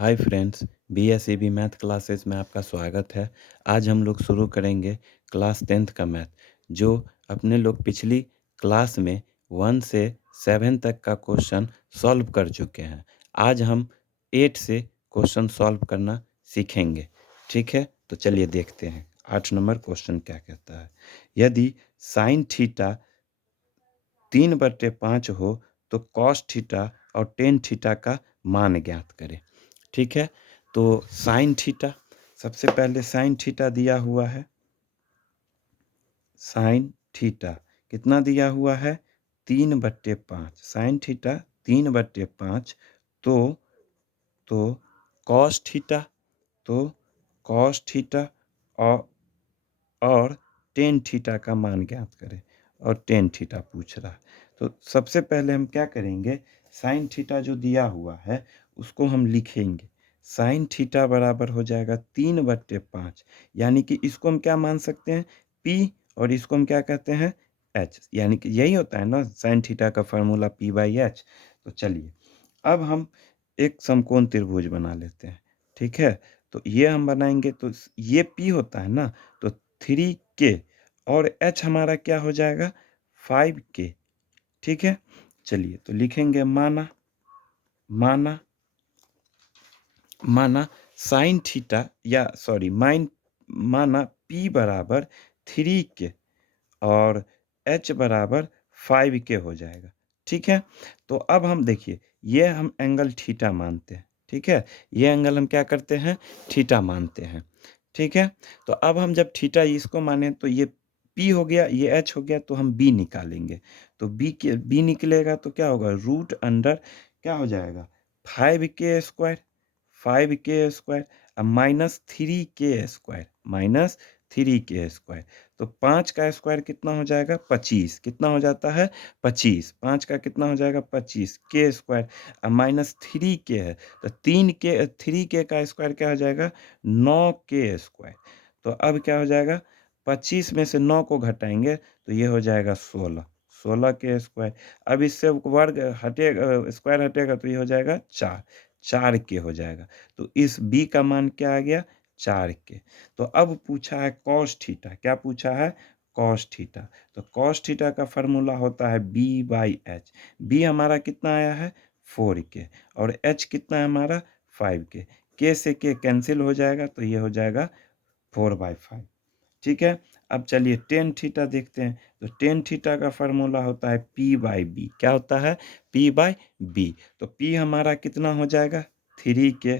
Hi friends, BSEB math classes में आपका स्वागत है। आज हम लोग शुरू करेंगे क्लास 10th का मैथ, जो अपने लोग पिछली क्लास में 1 से 7 तक का क्वेश्चन सॉल्व कर चुके हैं। आज हम 8 से क्वेश्चन सॉल्व करना सीखेंगे। ठीक है, तो चलिए देखते हैं 8 नंबर क्वेश्चन क्या कहता है। यदि साइन थीटा 3/5 हो तो कॉस थीटा और टेन थीटा का मान ज्ञात करें। ठीक है, तो साइन थीटा, सबसे पहले साइन थीटा दिया हुआ है। साइन थीटा कितना दिया हुआ है? 3/5। Sine theta 3/5। तो तो कॉस थीटा, तो कॉस थीटा और और टेन थीटा का मान ज्ञात करें। और टेन थीटा पूछ रहा है, तो सबसे पहले हम क्या करेंगे? साइन थीटा जो दिया हुआ है उसको हम लिखेंगे। साइन थीटा बराबर हो जाएगा 3/5, यानी कि इसको हम क्या मान सकते हैं? पी, और इसको हम क्या कहते हैं? एच, यानी कि यही होता है ना साइन थीटा का फार्मूला P/H। तो चलिए अब हम एक समकोण त्रिभुज बना लेते हैं। ठीक है, तो ये हम बनाएंगे तो ये P होता है ना, तो 3K और H हमारा क्या हो जाएगा? 5K। ठीक है, चलिए तो लिखेंगे माना माना माना साइन थीटा या सॉरी माइन माना P बराबर 3K और H बराबर 5K हो जाएगा। ठीक है, तो अब हम देखिए ये हम एंगल थीटा मानते हैं। ठीक है, ये एंगल हम क्या करते हैं? थीटा मानते हैं। ठीक है, तो अब हम जब थीटा इसको माने तो ये P हो गया, ये H हो गया, तो हम B निकालेंगे। तो B निकलेगा तो क्या होगा? रूट अंडर क्या हो जाएगा? 5K² 5K² अब -3K², -3K²। तो 5 का स्क्वायर कितना हो जाएगा? 25। कितना हो जाता है? 25। 5 का कितना हो जाएगा? 25 K² अब -3K है, तो 3K का स्क्वायर क्या हो जाएगा? 9K²। तो अब क्या हो जाएगा? 25 में से 9 को घटाएंगे तो ये हो जाएगा 16K²। अब इससे वर्ग हटेगा, स्क्वायर हटेगा तो ये हो जाएगा 4K हो जाएगा। तो इस B का मान क्या आ गया? 4K। तो अब पूछा है कॉस थीटा। क्या पूछा है? Cos theta. तो कॉस थीटा का फार्मूला होता है B/H। B हमारा कितना आया है? 4K और H कितना है हमारा? 5K। K से K कैंसिल हो जाएगा तो ये हो जाएगा 4/5। ठीक है, अब चलिए टेन थीटा देखते हैं। तो टेन थीटा का फार्मूला होता है P/B। क्या होता है? P/B। तो P हमारा कितना हो जाएगा? 3K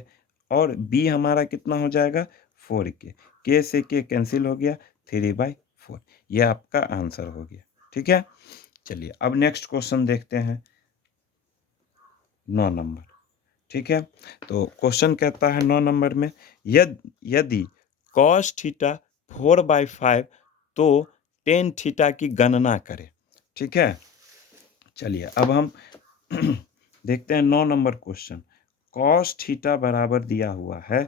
और B हमारा कितना हो जाएगा? 4K। K से K कैंसिल हो गया, 3/4। यह आपका आंसर हो गया। ठीक है, चलिए अब नेक्स्ट क्वेश्चन देखते हैं 9 नंबर। ठीक है, तो क्वेश्चन कहता है 9 नंबर में, यदि cos थीटा 4/5 तो टेन थीटा की गणना करें। ठीक है, चलिए अब हम देखते हैं 9 नंबर क्वेश्चन। cos थीटा बराबर दिया हुआ है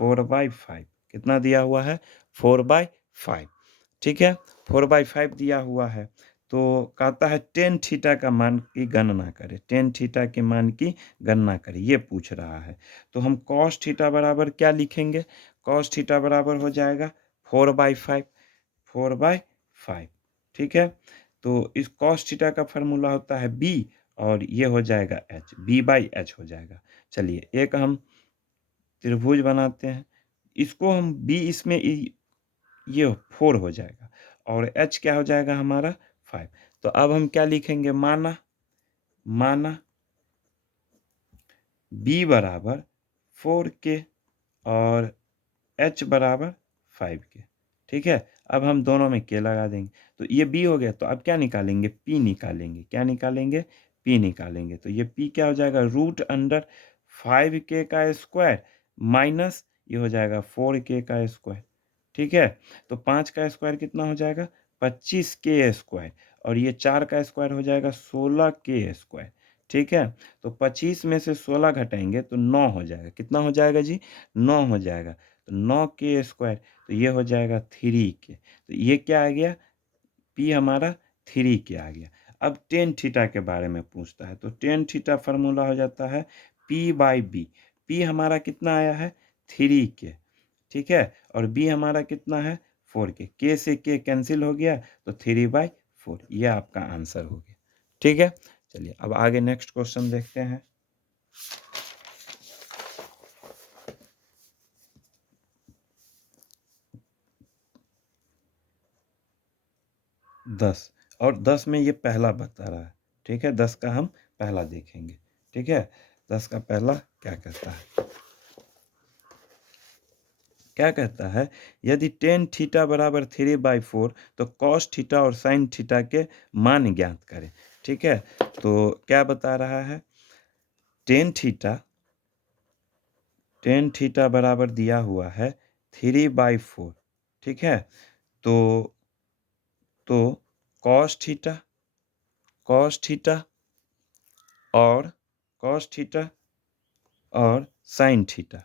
4/5। कितना दिया हुआ है? 4/5। ठीक है, 4/5 दिया हुआ है, तो कहता है टेन थीटा का मान की गणना करें। टेन थीटा के मान की गणना करें, ये पूछ रहा है। तो हम cos थीटा बराबर क्या लिखेंगे? cos थीटा बराबर हो जाएगा 4/5। 4/5। ठीक है, तो इस cos थीटा का फार्मूला होता है B और ये हो जाएगा H, B/H हो जाएगा। चलिए एक हम त्रिभुज बनाते हैं, इसको हम B, इसमें ये 4 हो जाएगा और H क्या हो जाएगा हमारा? 5। तो अब हम क्या लिखेंगे? माना माना B बराबर 4K और H बराबर 5K। ठीक है, अब हम दोनों में K लगा देंगे, तो ये B हो गया। तो अब क्या निकालेंगे? P निकालेंगे। क्या निकालेंगे? P निकालेंगे। तो ये P क्या हो जाएगा? रूट अंडर 5K का स्क्वायर माइनस ये हो जाएगा 4K का स्क्वायर। ठीक है, तो 5 का स्क्वायर कितना हो जाएगा? 25K² और ये 4 का स्क्वायर हो जाएगा 16K²। ठीक है, तो 25 में से 16 घटाएंगे तो 9 हो जाएगा। कितना हो जाएगा जी? 9 हो जाएगा। तो 9K², तो ये हो जाएगा 3K। तो ये क्या आ गया? P हमारा 3K आ गया। अब टेन थीटा के बारे में पूछता है, तो टेन थीटा फार्मूला हो जाता है P/B। P हमारा कितना आया है 3K, ठीक है, और B हमारा कितना है 4K। K से K कैंसिल हो गया तो 3/4, ये आपका आंसर हो गया। ठीक है, चलिए अब आगे नेक्स्ट क्वेश्चन देखते हैं। 10, और 10 में ये पहला बता रहा है, ठीक है, 10 का हम पहला देखेंगे, ठीक है। 10 का पहला क्या कहता है, क्या कहता है, यदि टेन थीटा बराबर 3/4 तो कॉस थीटा और साइन थीटा के मान ज्ञात करें। ठीक है, तो क्या बता रहा है, टेन थीटा बराबर दिया हुआ है 3/4, ठीक है, तो तो कॉस थीटा और कॉस थीटा और साइन थीटा।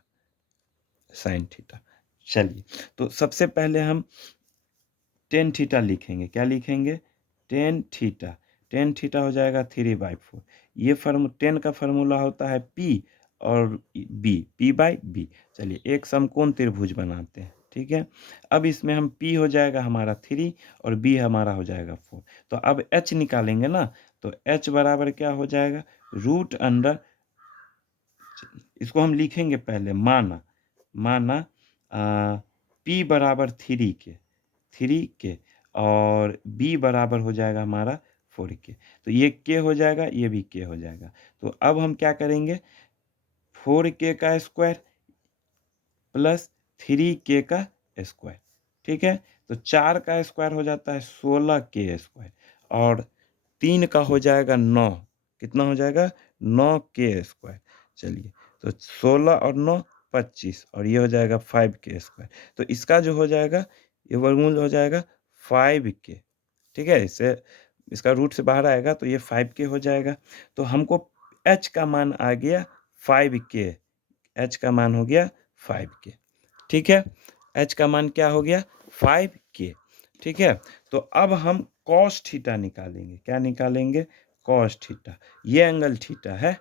चलिए, तो सबसे पहले हम टेन थीटा लिखेंगे। क्या लिखेंगे, टेन थीटा हो जाएगा 3/4। ये टेन का फार्मूला होता है पी और बी, P/B। चलिए एक समकोण त्रिभुज बनाते हैं, ठीक है। अब इसमें हम P हो जाएगा हमारा 3 और B हमारा हो जाएगा 4। तो अब H निकालेंगे ना, तो H बराबर क्या हो जाएगा, रूट अंडर, इसको हम लिखेंगे पहले, माना P बराबर 3 के और B बराबर हो जाएगा हमारा 4 के। तो ये के हो जाएगा, ये भी के हो जाएगा। तो अब हम क्या करेंगे, 4 के का स्क्वायर प्लस 3 के का स्क्वायर, ठीक है। तो 4 का स्क्वायर हो जाता है 16 के स्क्वायर और 3 का हो जाएगा 9, कितना हो जाएगा 9 के स्क्वायर। चलिए, तो 16 और 9 25 और ये हो जाएगा 5 के स्क्वायर। तो इसका जो हो जाएगा, ये वर्गमूल हो जाएगा 5 के, ठीक है। इसका रूट से बाहर आएगा तो ये 5 के हो जाएगा। तो हमको h का मान आ गया 5 के, h का मान हो गया 5 के, ठीक है। h का मान क्या हो गया 5 के, ठीक है। तो अब हम cos थीटा निकालेंगे। क्या निकालेंगे, cos थीटा। ये एंगल थीटा है,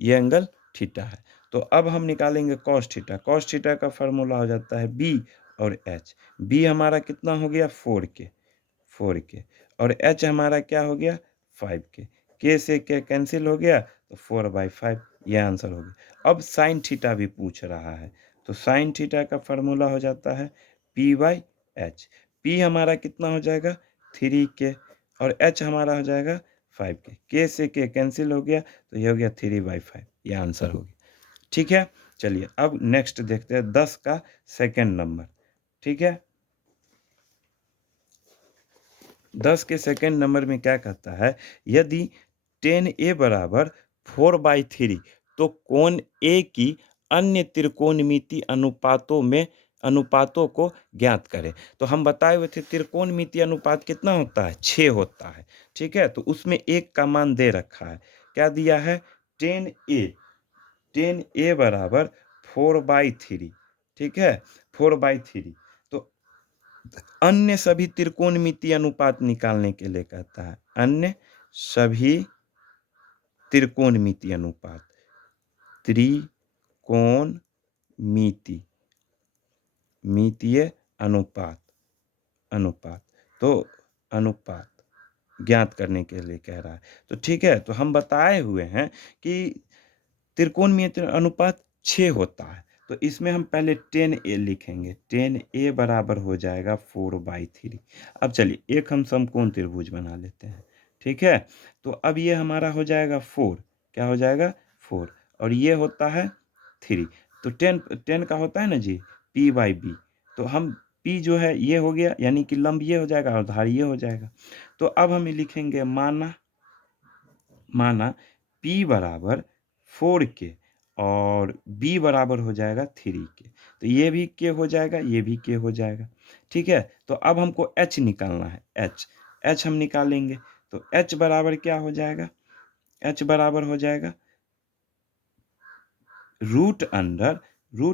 ये एंगल थीटा है। तो अब हम निकालेंगे cos थीटा। cos थीटा का फार्मूला हो जाता है b और h। b हमारा कितना हो गया 4 के और h हमारा क्या हो गया 5 के। k से k कैंसिल हो गया तो 4/5, ये आंसर हो गया। अब साइन थीटा भी पूछ रहा है, तो साइन थीटा का फार्मूला हो जाता है P/H। P हमारा कितना हो जाएगा 3 के और H हमारा हो जाएगा 5 के। K से K कैंसिल हो गया तो ये हो गया 3/5, ये आंसर हो गया, ठीक है। चलिए अब नेक्स्ट देखते हैं 10 का सेकेंड नंबर, ठीक है। 10 के सेकेंड नंबर में क्या कहता है, यदि 10A बराबर 4/3 तो कोण A की अन्य त्रिकोणमिति अनुपातों को ज्ञात करें। तो हम बताए हुए थे त्रिकोणमिति अनुपात कितना होता है 6 होता है, ठीक है। तो उसमें एक का मान दे रखा है, क्या दिया है 10A बराबर 4/3, ठीक है, 4/3। तो अन्य सभी त्रिकोणमितीय अनुपात निकालने के लिए कहता है, अन्य सभी त्रिकोणमितीय अनुपात, मितीय अनुपात तो अनुपात ज्ञात करने के लिए कह रहा है। तो ठीक है, तो हम बताए हुए हैं कि त्रिकोणमितीय अनुपात 6 होता है। तो इसमें हम पहले 10A लिखेंगे। 10A बराबर हो जाएगा 4/3। अब चलिए एक हम समकोण त्रिभुज बना लेते हैं, ठीक है। तो अब ये हमारा हो जाएगा 4, क्या हो जाएगा 4 और ये होता है 3। तो 10 का होता है ना जी P/B। तो हम P जो है ये हो गया, यानी कि लंब ये हो जाएगा और धार ये हो जाएगा। तो अब हम लिखेंगे माना P बराबर 4 के और B बराबर हो जाएगा 3 के। तो ये भी के हो जाएगा, ये भी के हो जाएगा, ठीक है। तो अब हमको H निकालना है, H हम निकालेंगे। तो H बराबर क्या हो जाएगा, H बराबर हो जाएगा रूट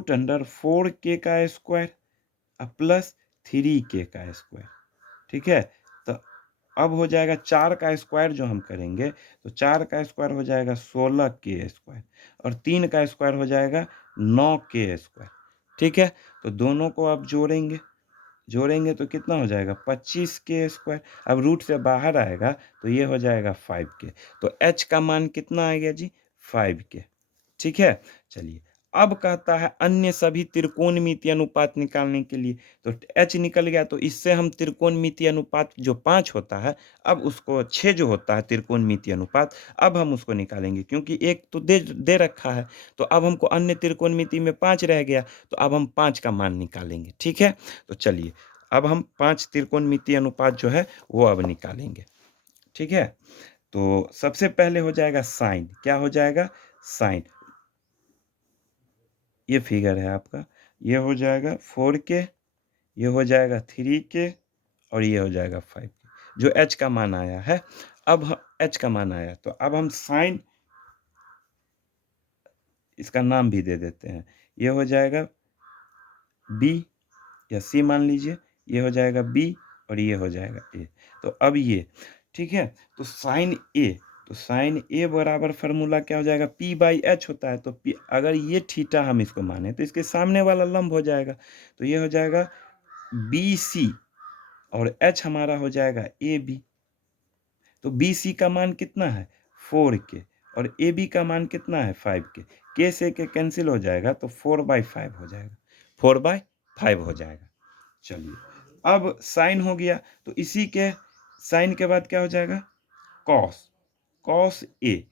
अंडर 4 के का स्क्वायर प्लस 3 के का स्क्वायर, ठीक है। तो अब हो जाएगा 4 का स्क्वायर जो हम करेंगे, तो 4 का स्क्वायर हो जाएगा 16k स्क्वायर और 3 का स्क्वायर हो जाएगा 9k स्क्वायर। ठीक है? तो दोनों को आप जोड़ेंगे तो कितना हो जाएगा 25k स्क्वायर। अब रूट से बाहर आएगा तो ये हो जाएगा 5k। तो h का मान कितना आ गया जी 5k। ठीक है, चलिए अब कहता है अन्य सभी त्रिकोणमितीय अनुपात निकालने के लिए। तो h निकल गया, तो इससे हम त्रिकोणमितीय अनुपात जो 5 होता है, अब उसको 6 जो होता है त्रिकोणमितीय अनुपात, अब हम उसको निकालेंगे क्योंकि एक तो दे दे रखा है। तो अब हमको अन्य त्रिकोणमिति में 5 रह गया, तो अब हम 5 का मान निकालेंगे। ठीक है, तो चलिए अब हम 5 त्रिकोणमितीय अनुपात जो है वो अब निकालेंगे। ठीक है, तो सबसे पहले हो जाएगा साइन। क्या हो जाएगा साइन, ये फिगर है आपका, ये हो जाएगा 4k, ये हो जाएगा 3k और ये हो जाएगा 5k जो h का मान आया है। अब h का मान आया तो अब हम साइन इसका नाम भी दे देते हैं, ये हो जाएगा b या c मान लीजिए, ये हो जाएगा b और ये हो जाएगा a। तो अब ये ठीक है, तो साइन a, तो साइन a बराबर फार्मूला क्या हो जाएगा p बाई एच होता है। तो p अगर ये थीटा हम इसको माने तो इसके सामने वाला लंब हो जाएगा, तो ये हो जाएगा BC और h हमारा हो जाएगा AB। तो BC का मान कितना है 4k और AB का मान कितना है 5k। k से k कैंसिल हो जाएगा तो 4/5 हो जाएगा, 4/5 हो जाएगा। चलिए अब साइन हो गया, तो इसी के साइन के बाद क्या हो जाएगा कॉस, कॉस ए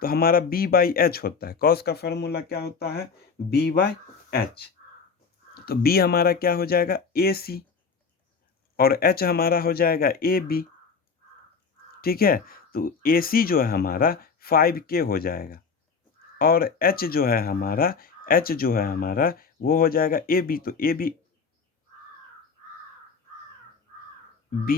तो हमारा b/h होता है। कॉस का फॉर्मूला क्या होता है b/h। तो b हमारा क्या हो जाएगा AC और h हमारा हो जाएगा AB। ठीक है, तो AC जो है हमारा 5k हो जाएगा और h जो है हमारा वो हो जाएगा AB। तो AB B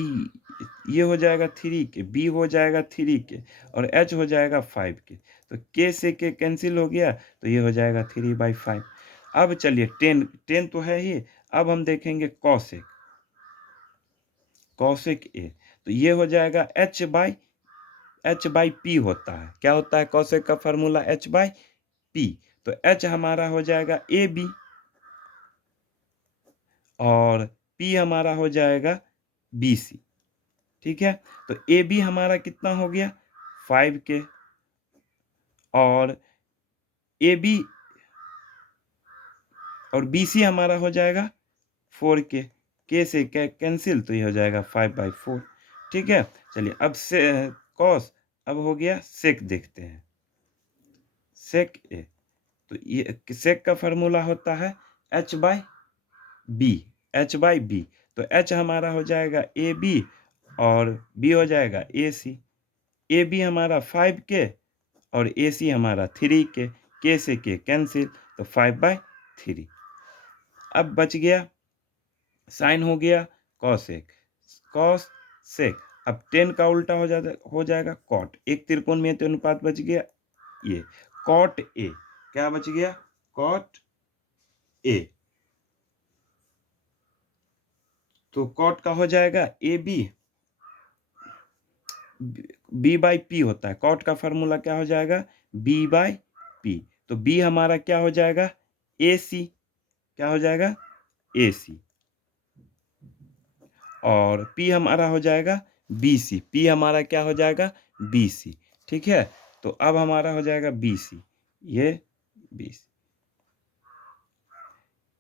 ये हो जाएगा 3k, B हो जाएगा 3k और h हो जाएगा 5k। तो k से k कैंसिल हो गया, तो ये हो जाएगा 3/5। अब चलिए 10 तो है ही, अब हम देखेंगे कॉसेक, कॉसेक ए। तो ये हो जाएगा h p होता है। क्या होता है कॉसेक का फार्मूला h/p। तो h हमारा हो जाएगा AB और p हमारा हो जाएगा BC। ठीक है, तो AB हमारा कितना हो गया 5k और AB और BC हमारा हो जाएगा 4k। k से कैंसिल, तो ये हो जाएगा 5/4। ठीक है, चलिए अब से कॉस, अब हो गया सेक देखते हैं, सेक ए। तो ये सेक का फार्मूला होता है h/b, h/b। तो h हमारा हो जाएगा AB और b हो जाएगा AC। AB हमारा 5k और AC हमारा 3k, k से k कैंसिल, तो 5/3। अब बच गया साइन हो गया कॉसेक, कॉस सेक। अब 10 का उल्टा हो जाएगा कॉट। एक त्रिकोण में अनुपात बच गया ये कॉट ए। क्या बच गया कॉट ए। तो कॉट का हो जाएगा ए b/p होता है। कॉट का फॉर्मूला क्या हो जाएगा b/p। तो b हमारा क्या हो जाएगा AC, क्या हो जाएगा AC और p हमारा हो जाएगा BC। p हमारा क्या हो जाएगा BC। ठीक है, तो अब हमारा हो जाएगा BC, ये BC।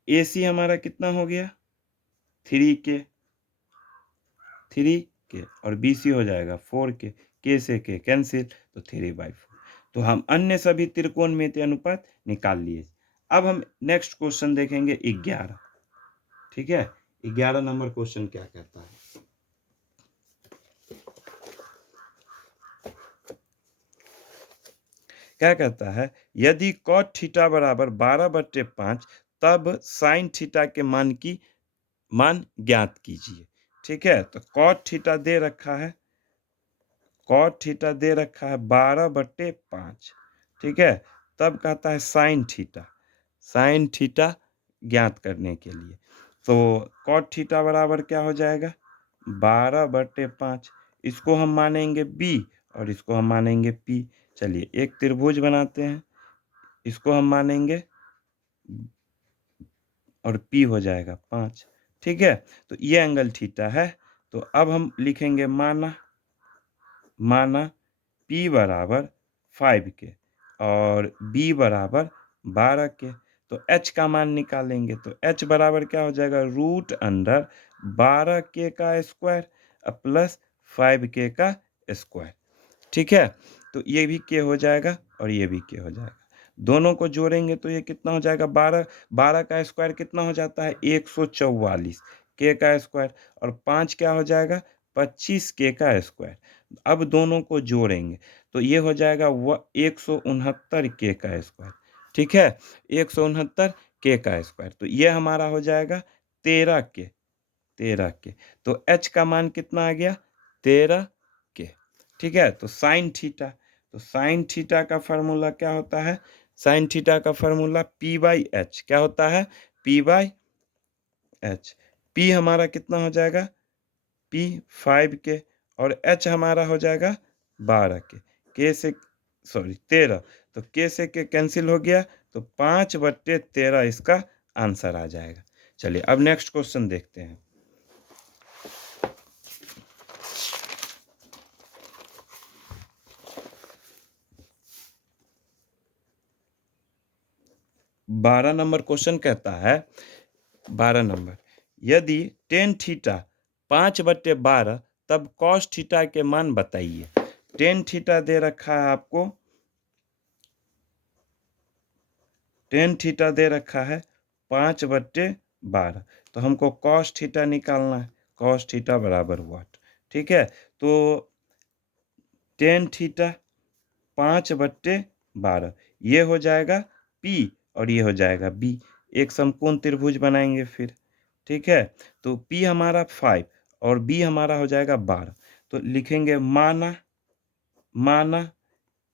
AC हमारा कितना हो गया 3k, 3k और BC हो जाएगा 4k, k से k कैंसिल, तो 3/4। तो हम अन्य सभी त्रिकोणमितीय अनुपात निकाल लिए। अब हम नेक्स्ट क्वेश्चन देखेंगे 11। ठीक है, 11 नंबर क्वेश्चन क्या कहता है। क्या कहता है यदि cot थीटा बराबर 12/5 तब sin थीटा के मान ज्ञात कीजिए। ठीक है, तो cot थीटा दे रखा है, cot थीटा दे रखा है 12/5। ठीक है, तब कहता है sin थीटा ज्ञात करने के लिए। तो cot थीटा बराबर क्या हो जाएगा 12/5। इसको हम मानेंगे b और इसको हम मानेंगे p। चलिए एक त्रिभुज बनाते हैं, इसको हम मानेंगे और p हो जाएगा 5। ठीक है, तो ये एंगल थीटा है। तो अब हम लिखेंगे माना p बराबर 5 के और b बराबर 12 के। तो h का मान निकालेंगे, तो h बराबर क्या हो जाएगा, √12k का स्क्वायर प्लस 5k का स्क्वायर। ठीक है, तो ये भी k हो जाएगा और ये भी k हो जाएगा। दोनों को जोड़ेंगे तो ये कितना हो जाएगा, 12 का स्क्वायर कितना हो जाता है, 144 k का स्क्वायर, और 5 क्या हो जाएगा, 25k का स्क्वायर। अब दोनों को जोड़ेंगे तो ये हो जाएगा 169k का स्क्वायर। ठीक है, 169k का स्क्वायर, तो ये हमारा हो जाएगा 13k। तो h का मान कितना आ गया, 13k। ठीक है, तो साइन थीटा का फार्मूला क्या होता है, साइन थीटा का फार्मूला p/h क्या होता है, p/h। p हमारा कितना हो जाएगा, p 5k और h हमारा हो जाएगा 12k। k से 13, तो k से k कैंसिल हो गया, तो 5/13 इसका आंसर आ जाएगा। चलिए अब नेक्स्ट क्वेश्चन देखते हैं। 12 नंबर क्वेश्चन कहता है, 12 नंबर, यदि टेन थीटा 5/12 तब कॉस थीटा के मान बताइए। टेन थीटा दे रखा है आपको, टेन थीटा दे रखा है 5/12, तो हमको कॉस थीटा निकालना है। कॉस थीटा बराबर व्हाट, ठीक है, तो टेन थीटा 5/12 ये हो जाएगा P और ये हो जाएगा B। एक समकोण त्रिभुज बनाएंगे फिर। ठीक है, तो P हमारा 5 और B हमारा हो जाएगा 12। तो लिखेंगे माना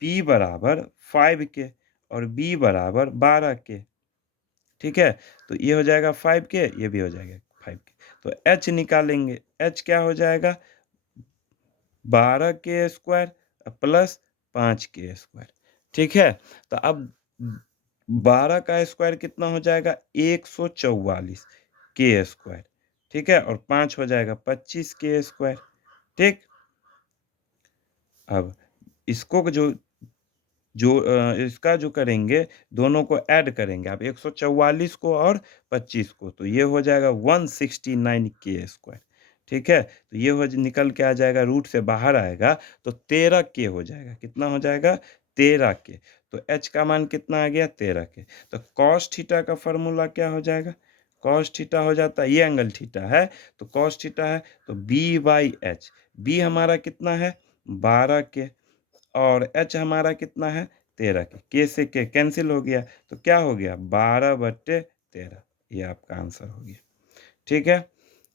P बराबर 5 के और B बराबर 12 के। ठीक है, तो ये हो जाएगा 5 के, ये भी हो जाएगा 5 के। तो H निकालेंगे, H क्या हो जाएगा, 12 के स्क्वायर प्लस 5 के स्क्वायर। ठीक है, तो अब 12 का स्क्वायर कितना हो जाएगा, 144 के स्क्वायर। ठीक है, और 5 हो जाएगा 25 के स्क्वायर। ठीक, अब इसको जो जो इसका जो करेंगे, दोनों को ऐड करेंगे आप, 144 को और 25 को, तो ये हो जाएगा 169 के स्क्वायर। ठीक है, तो ये हो निकल के आ जाएगा, रूट से बाहर आएगा तो 13 के हो जाएगा। कितना हो जाएगा, 13 के। तो h का मान कितना आ गया, 13 के। तो कॉस थीटा का फॉर्मूला क्या हो जाएगा, कॉस थीटा हो जाता है, ये एंगल थीटा है तो कॉस थीटा है, तो b/h। b हमारा कितना है, 12 के, और h हमारा कितना है, 13 के। k से k कैंसिल हो गया, तो क्या हो गया, 12/13। ये आपका आंसर हो गया। ठीक है,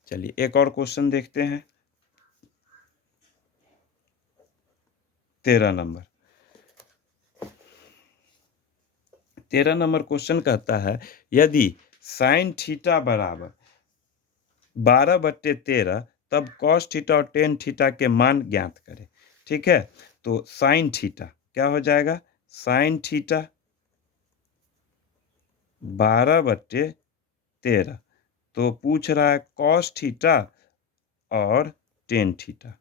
चलिए एक और क्वेश्चन देखते हैं। 13 नंबर, 13 नंबर क्वेश्चन कहता है, यदि साइन थीटा बराबर 12/13 तब कॉस थीटा और टेन थीटा के मान ज्ञात करें। ठीक है, तो साइन थीटा क्या हो जाएगा, साइन थीटा 12/13, तो पूछ रहा है कॉस थीटा और टेन थीटा,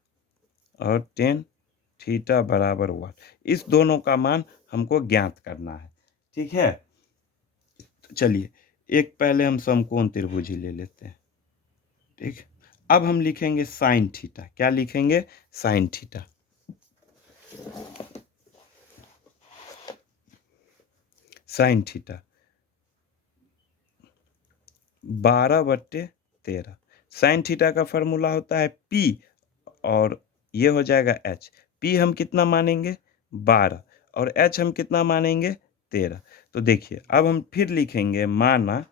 और टेन थीटा बराबर 1। इस दोनों का मान हमको ज्ञात करना है। ठीक है, तो चलिए एक पहले हम समकोण त्रिभुज ही ले लेते हैं। ठीक, अब हम लिखेंगे साइन थीटा। क्या लिखेंगे, sine theta. Sine theta 12/13। Sine theta का फॉर्मूला होता है P और ये हो जाएगा H। P हम कितना मानेंगे, 12, और H हम कितना मानेंगे, 13। तो देखिए अब हम फिर लिखेंगे, माना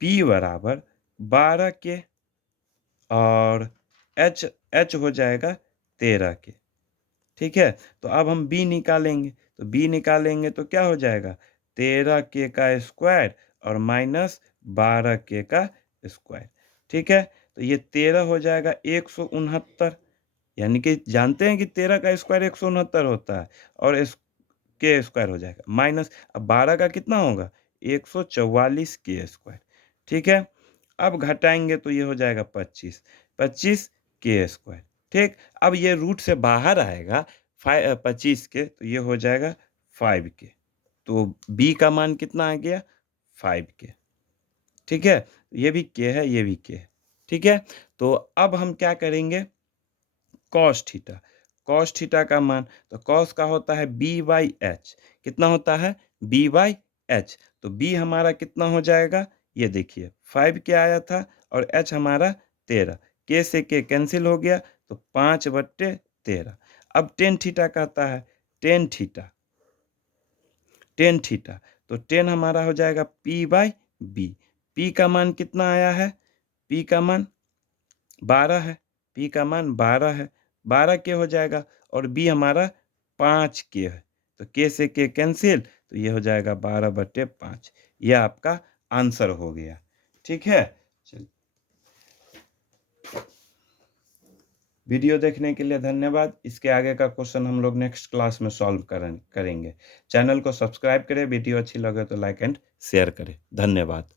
P बराबर 12 के और H हो जाएगा 13 के। ठीक है, तो अब हम B निकालेंगे, तो B निकालेंगे तो क्या हो जाएगा, 13k का स्क्वायर और माइनस 12k का स्क्वायर। ठीक है, तो ये 13 हो जाएगा 169, यानी कि जानते हैं कि 13 का स्क्वायर 169 होता है और इस के स्क्वायर हो जाएगा, माइनस अब 12 का कितना होगा 144 के स्क्वायर, ठीक है। अब घटाएंगे तो ये हो जाएगा 25, 25 के स्क्वायर, ठीक। अब ये रूट से बाहर आएगा 25 के, तो ये हो जाएगा 5 के, तो बी का मान कितना आ गया 5 के, ठीक है। ये भी के है, ये भी के है, ठीक है। तो अब हम क्या करेंगे, कॉस थीटा, कॉस थीटा का मान, तो कॉस का होता है बी बाई एच, कितना होता है बी बाई एच, तो बी हमारा कितना हो जाएगा, ये देखिए 5 के आया था और एच हमारा 13, के से के कैंसिल हो गया, तो 5/13। अब टेन थीटा कहता है, टेन थीटा, टेन थीटा, तो टेन हमारा हो जाएगा पी बाई बी, पी का मान कितना आया है, पी का मान 12 है, पी का मान 12 है, 12 के हो जाएगा और बी हमारा 5 के है, तो के से के कैंसिल, तो ये हो जाएगा 12/5, ये आपका आंसर हो गया, ठीक है। चलिए, वीडियो देखने के लिए धन्यवाद। इसके आगे का क्वेश्चन हम लोग नेक्स्ट क्लास में सॉल्व करेंगे। चैनल को सब्सक्राइब करें, वीडियो अच्छी लगे तो लाइक एंड शेयर करें। धन्यवाद।